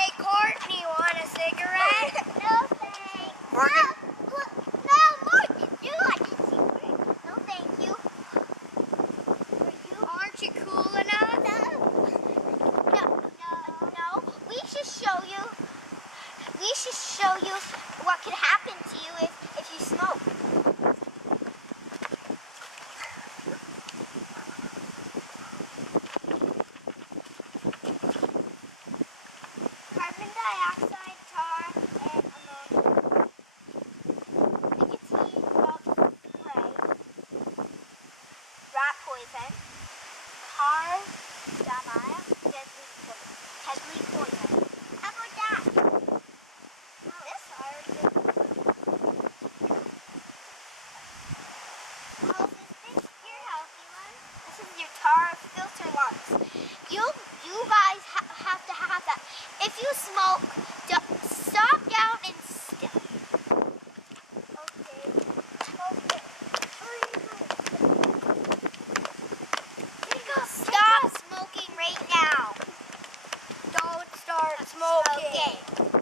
Hey, Courtney, want a cigarette? No, thanks. Morgan? No, Morgan, you like a cigarette. No, thank you. Aren't you cool enough? No. We should show you what could happen to you if you smoke. Carbon dioxide, tar, and ammonia. Nicotine, smoke, spray, rat poison, carbamide, deadly poison. How about that? This hard. Oh, is this your healthy one? This is your tar filter lungs. You guys have to have that. If you smoke, stop down and still. Okay. Stop smoking right now. Don't start smoking. Okay.